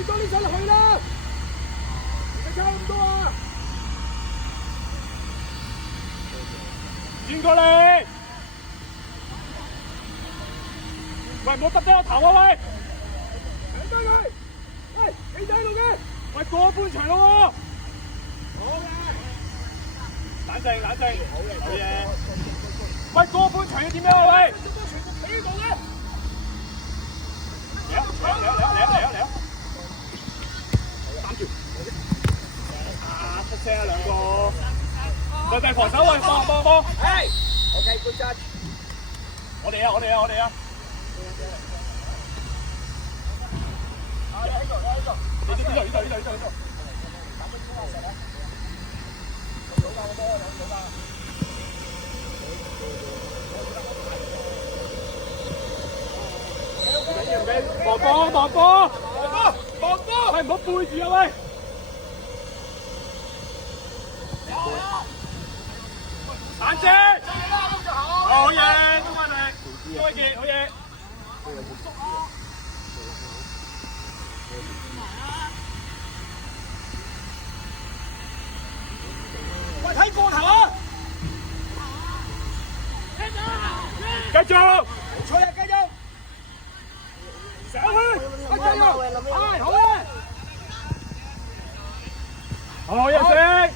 轉多啲身去啦，唔使差咁多啊！轉過嚟，喂，唔好耷低個頭啊！喂，搶低佢，喂，企仔喺度嘅，喂，過半場咯喎，好嘅，冷靜冷靜，好嘢，喂，過半場要點樣啊？喂，俾呢度嘅。嚟啊！擔住！出聲啊兩個！對防守喂，幫！係 ，OK， good job！ 我哋啊！喺度！呢度！防波！喂，唔好背住啊喂！冷靜！好嘢，中威傑，好嘢！喂，睇過頭啊！繼續！錯啊，繼續！上去！加油！係，好啊！好嘢，勝！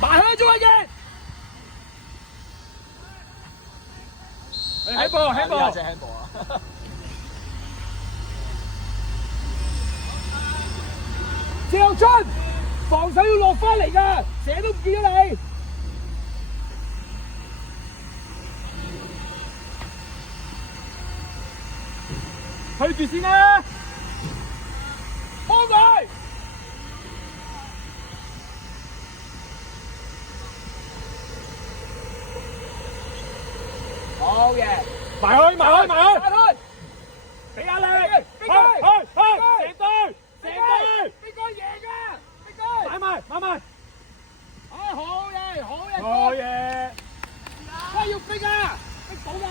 埋去中威傑！起步！謝學春，防守要落翻嚟㗎，成日都唔見咗你。退住先啦，幫佢！好嘢，埋去！俾壓力，去！成隊！邊個贏㗎？邊個？買！好嘢！喂，要逼啊！逼到㗎！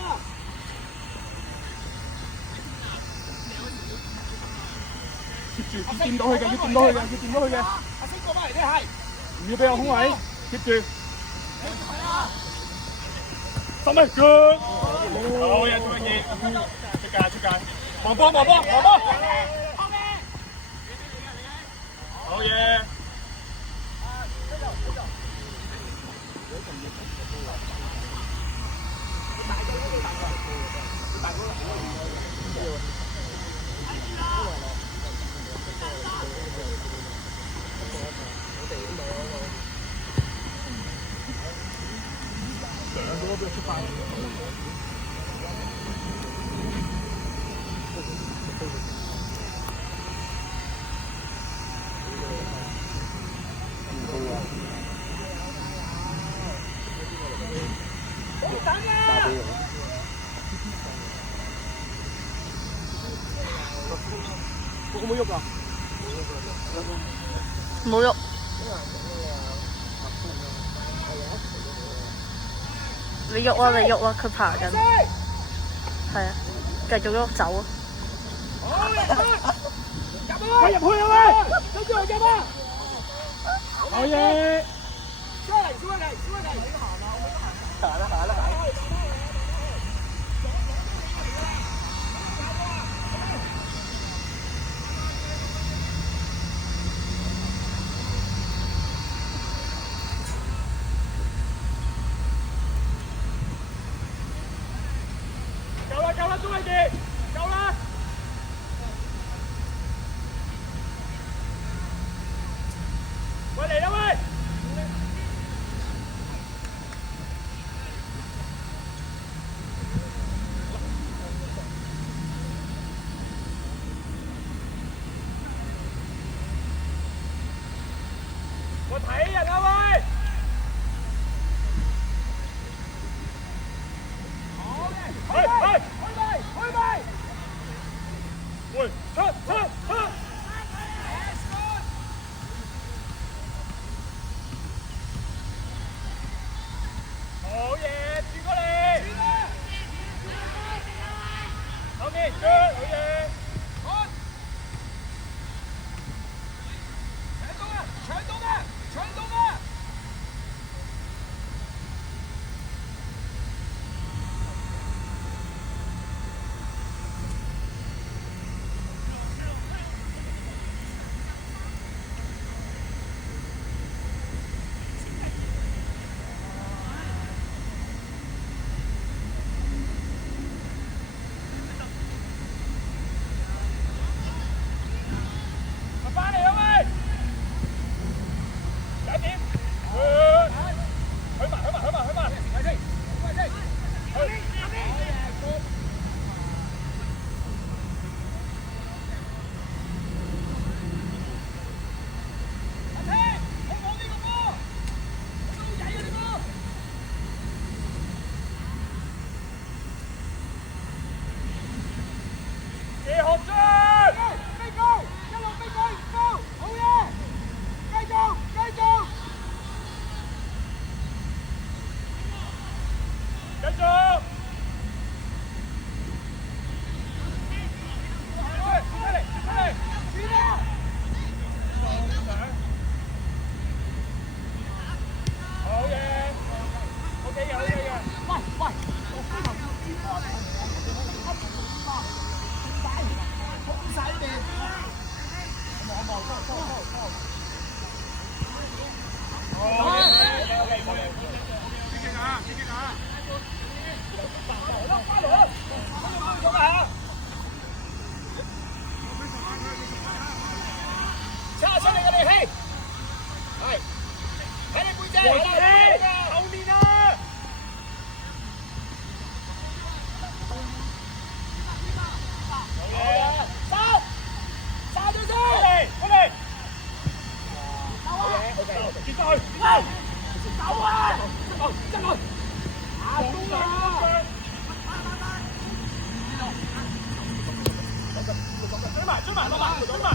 要掂到佢嘅。阿星過翻嚟啫，係。唔要俾我空位，貼住。10米 good， 好嘢，中威傑，出界，防波，好嘢。我冇喐啊！冇喐。你喐啊！佢爬緊。係啊，繼續喐走啊！喂，入去啊喂！跟住嚟入啊！好嘢！小威嚟！行啦！夠啦，中威傑，夠啦！喂，嚟啦喂！我睇人啊喂！好嘅，去！喂，出！好嘢，轉過嚟！啊，刺激啊！翻嚟啦！咁啊！叉出你嘅力氣，係睇你背脊，後面啊！好嘢！殺咗先！我哋，好嘢 ，OK， 接咗去，走啊！真佢，攻啊！追埋落馬，追埋。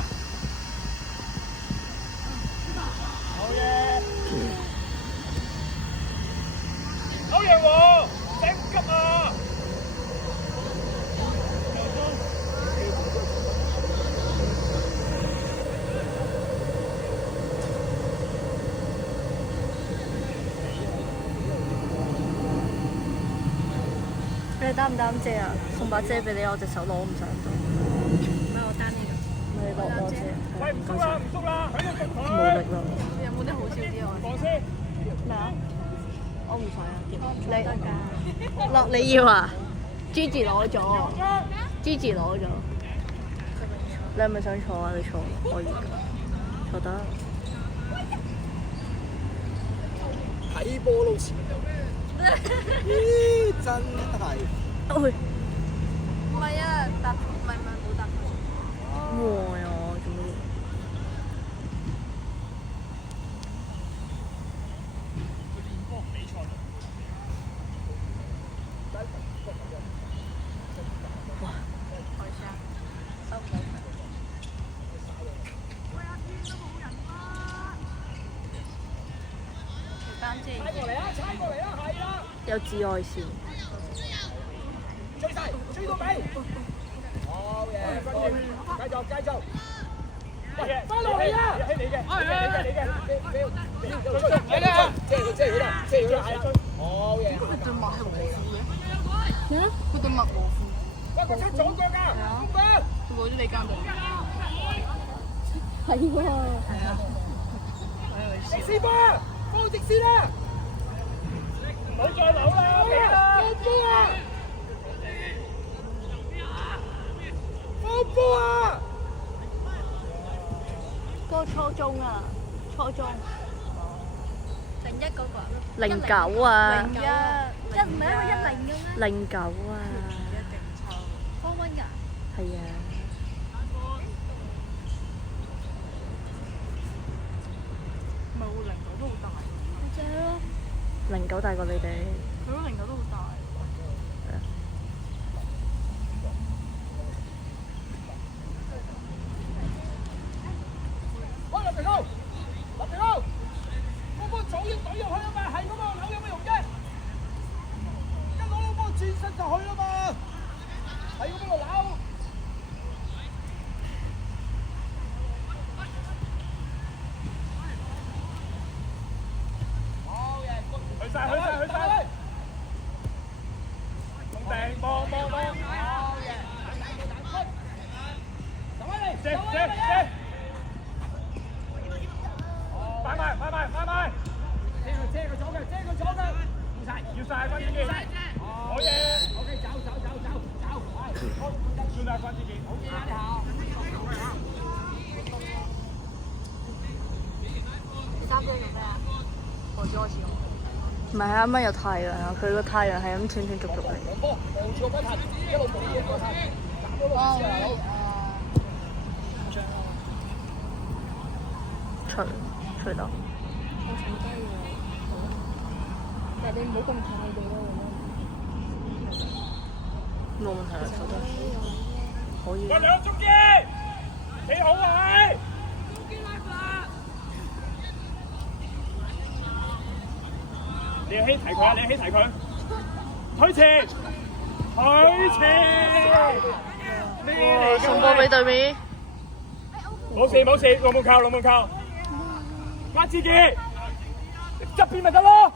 好嘢！歐陽和升級啊！你擔唔擔遮啊？送把遮俾你，我隻手攞唔上到。唔係我擔呢個。咪攞遮。喂，唔縮啦，唔縮啦，喺度焗佢。冇力啦。有冇啲好笑啲啊？放先。咩啊？我唔使啊。你落你要啊？Gigi 攞咗，Gigi 攞咗。你係咪想坐啊？你坐，可以。坐得。睇波撈錢，咦真係。喂。唔係啊，搭唔係冇搭。哇呀！做乜嘢？有紫外線。追晒，追到尾。好嘢，繼續。喂，翻落嚟啊！係你嘅，你嘅。遮佢啦，好嘢。佢對襪係和褲嘅。咩？佢對襪和褲。喂，佢出左腳㗎，佢攞咗你間度。係喎。係啊。直線波，放直線啦！唔好再扭啦，俾啦！放波啊！放波啊！嗰個初中啊，初中。01嗰個。09啊。01，唔係一個10嘅咩09啊。一定臭。方溫㗎。係啊。唔係喎，09都好大喎。正咯。09大過你哋。佢嗰09都好大。喂，立平高，波波早要懟入去啊嘛，係咁啊，扭有咩用啫？一攞到波轉身就去啦嘛，係咁喺度扭。去晒！控定，望。好嘢！走開你！借！擺埋！遮佢左腳，要晒關子健，好嘢 ！OK， 走，算啦關子健，好嘢你好。你揸車做咩啊？望住我前。唔係啊，啱啱有太陽啊，佢個太陽係咁斷斷續續嚟。波，望住個波塔，一路冇嘢波塔，斬咗落去。吹到。我坐低喎，但係你唔好咁近我哋咯，冇問題啦，坐得。可以。喂，兩中堅，幾好啊！你要希提佢，推前，送波俾對面。冇事，龍門球，關之傑，側邊咪得咯。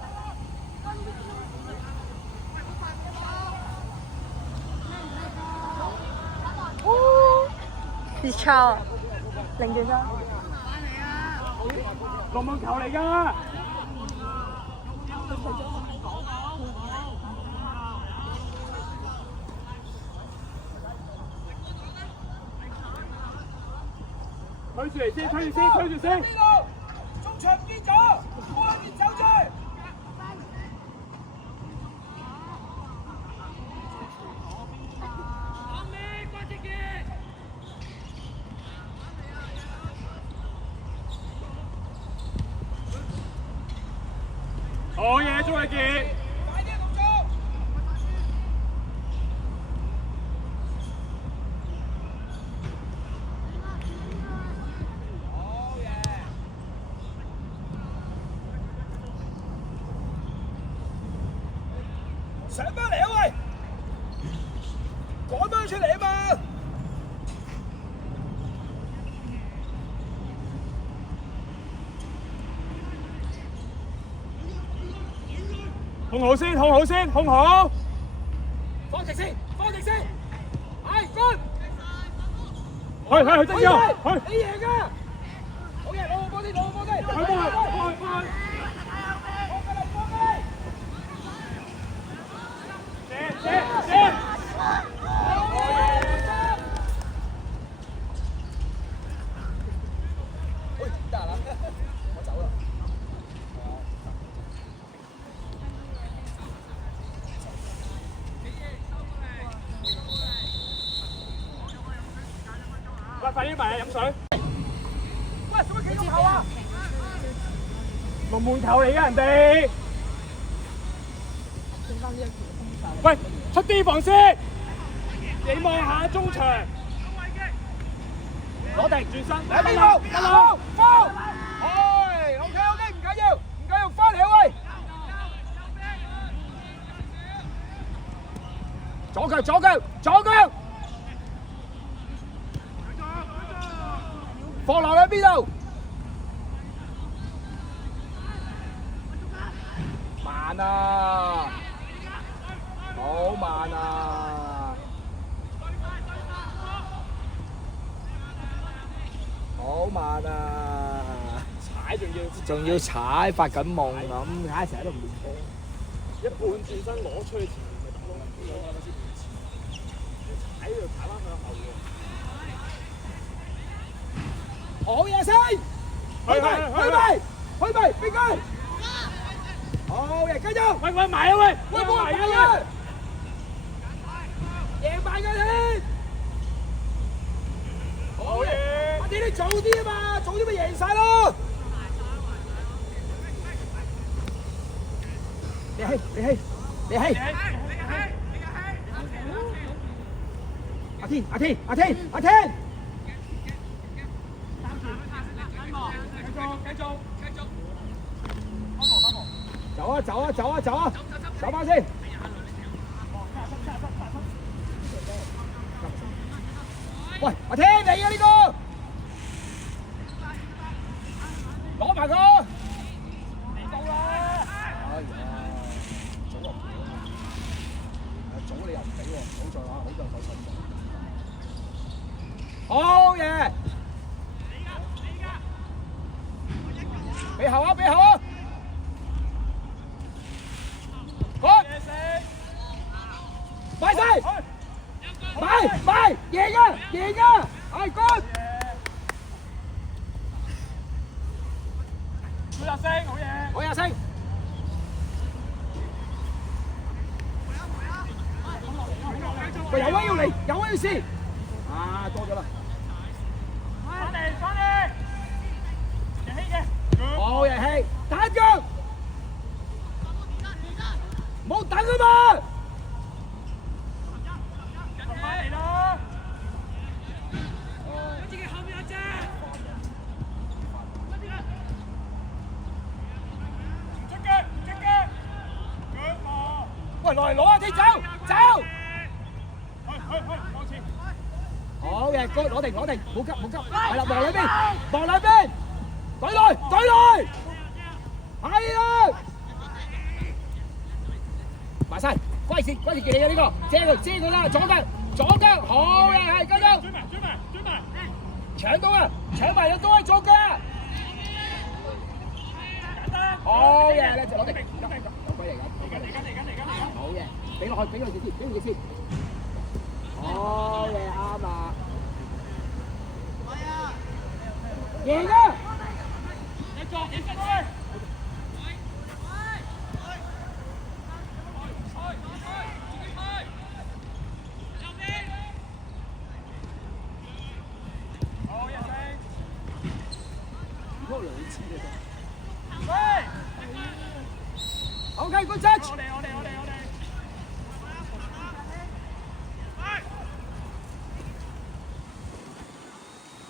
啲抄0.3。龍門球嚟㗎。推住嚟先，推住先，推住先。邊度？中場唔見咗，開邊走住。好嘢，鍾偉傑！快啲動作！好嘢！上翻嚟啊喂！趕翻出嚟啊嘛！控好先，控好先，控好。放直先，放直先。係 good。去，真要，去。你贏㗎！好嘢，攞個波先，攞個波先。去，放。射！喂，得啦，我走啦。喂，快啲埋嚟飲水。喂，做乜企咁後啊？龍門球嚟嘅人哋。喂，出啲防先。你望下中場。攞定轉身。喺邊度？得啦，放。係 ，OK，唔緊要，翻嚟啊喂。左腳。放落喺邊度？慢啊！好慢啊！好慢啊！踩仲要踩，發緊夢咁，踩成日都唔練波。一半轉身攞出去前面咪得咯。踩就踩翻向後嘅。好嘢先！去咪，邊個？好嘢，繼續！喂，埋啊喂！喂，埋啊！贏埋佢先！好嘢！快啲，你早啲啊嘛，早啲咪贏晒咯！你氣！阿天！繼續。走翻先。喂，阿天你啊呢個，攞埋佢。到啦！哎呀，早落嚟啊！早你又唔俾喎，好在手伸咗。好嘢！俾後啊！快晒！買！贏啊！係 good！好有聲，好嘢！好有聲！喂，有位要嚟，有位要試。啊，多咗啦！翻嚟！贏氣嘅。好嘢氣，打腳！冇等啊嘛！翻嚟啦！自己後面有隻。出腳！腳嘛！喂，落嚟攞啊！你走！去，往前。好嘅，哥攞定，冇急。係啦，望兩邊，隊內，係啊！埋晒，關鍵傑你嘅呢個，遮佢啦，左腳，好嘅，係跟住，追埋，搶到啊，搶埋有都係左腳，好嘅，你就攞定，有鬼嚟緊，好嘅，俾落去先，好嘅，啱啦，贏啊！你作你作佢。OK， good touch。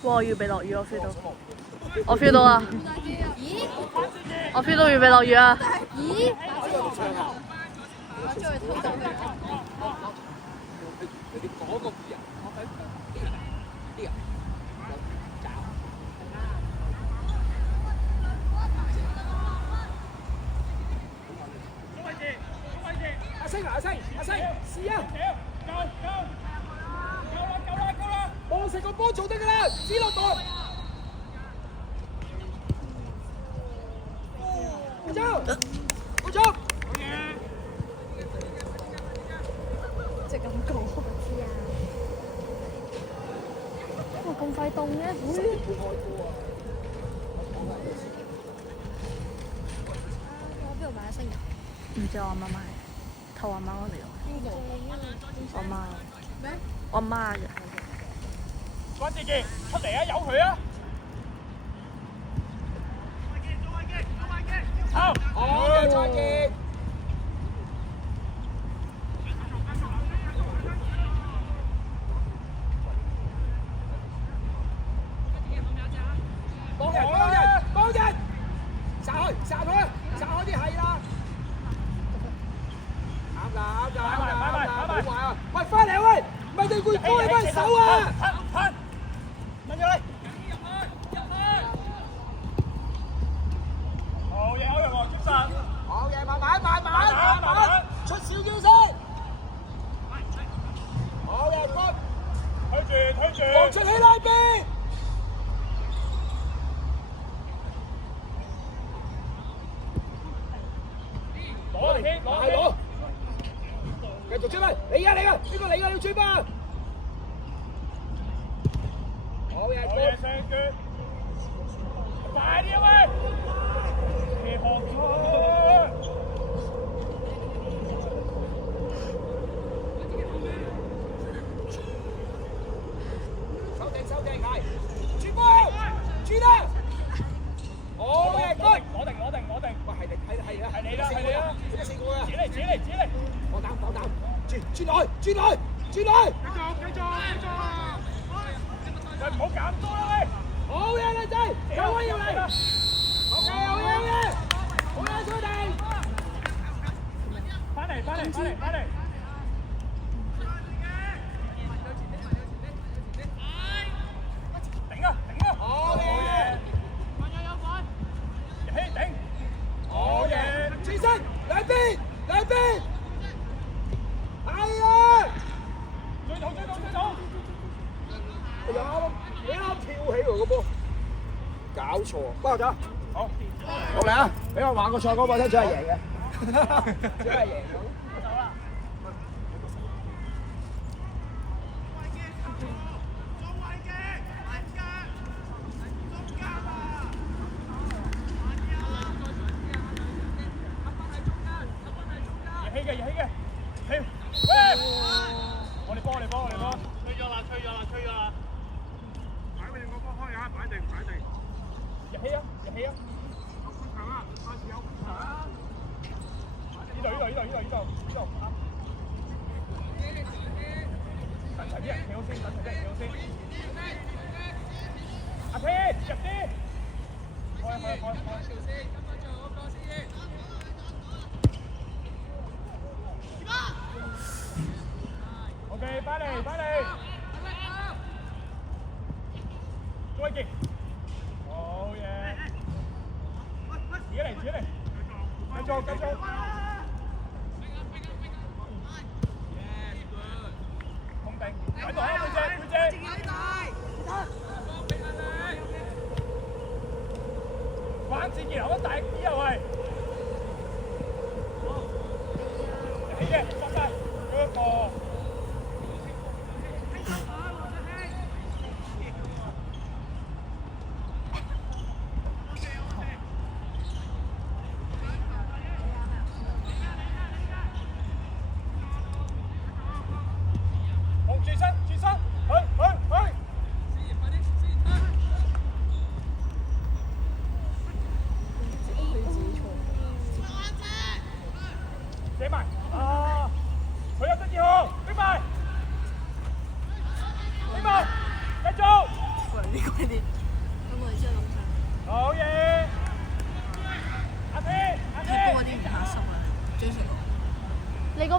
哇！預備落雨，我 feel 到，我 feel 到啊！咦？我 feel 到預備落雨啊！咦？我再偷走佢。你嗰個人，我喺呢個搞。阿星啊，阿星，試啊！夠啦！望成個波做得㗎啦，指落袋。好走！即係咁講，我知啊。哇！咁快凍嘅，我邊度買星人？唔知我阿媽買，偷我阿媽嚟喎。我媽。咩？我媽嘅。關志傑出嚟啊！由佢啊！好，好嘅，再見。幫人，殺開啲係啦。啱啦，好壞啊！喂，翻嚟喂，唔係對佢幫你翻手啊！問咗你。好嘢，歐陽王接實。好嘢，慢慢，出少少先。好嘢，good。推住。放出起拉邊。攞，繼續追翻，你啊，呢個你啊，要追翻。好嘢，快啲啊喂！你學錯。收定，係，轉波，轉啦！好嘢，good。攞定。喂，係你啦，四個啊！自嚟。放膽，轉來！繼續！喂，唔好減多啦喂！好嘢，靚仔，有威要嚟。OK，好嘢，小弟。翻嚟。頂啊！好嘢，入氣頂。好嘢，轉身，兩邊，係啊！追到！你啱跳起喎個波，搞錯，幫我走。好，落嚟啊！俾我話個賽果俾我聽，最係贏嘅，最係贏嘅。熱氣嘅，喂！我哋幫，吹咗啦！擺定個波開啊！擺定。熱氣啊！有半場啊！下次有半場啊！呢度，等齊啲人企好先。阿天入啲，開。OK，翻嚟，再見，好嘢，自己嚟，繼續，控定，喺度啊，背脊，關志傑留得大啲又係，起嘅，放晒，嗰個。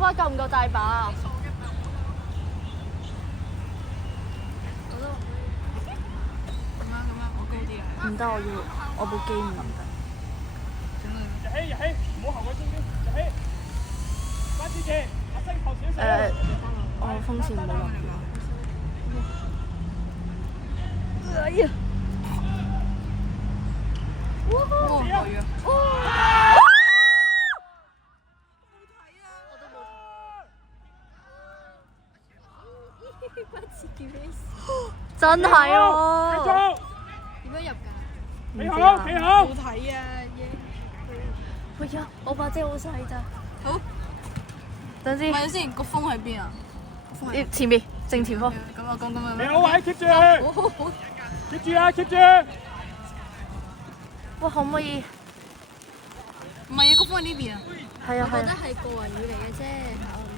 把夠唔夠大把啊？唔得，我部機唔得。日起，唔好後位中間，日起，關注住，阿星後少少。我風扇冇落。哎呀！真係喎！點樣入㗎？企好，企好。冇睇啊！喂呀，我把遮好細咋。好，等先。咪先，個風喺邊啊？前面正前方。咁啊，咁。你好位，keep 住。好。keep 住啊，keep 住。哇，可唔可以？唔係啊，個風喺呢邊啊。係啊係啊。係個人語嚟嘅啫。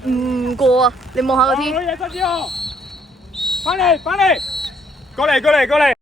唔過啊！你望下個天。好嘢，真之後。翻嚟，過嚟。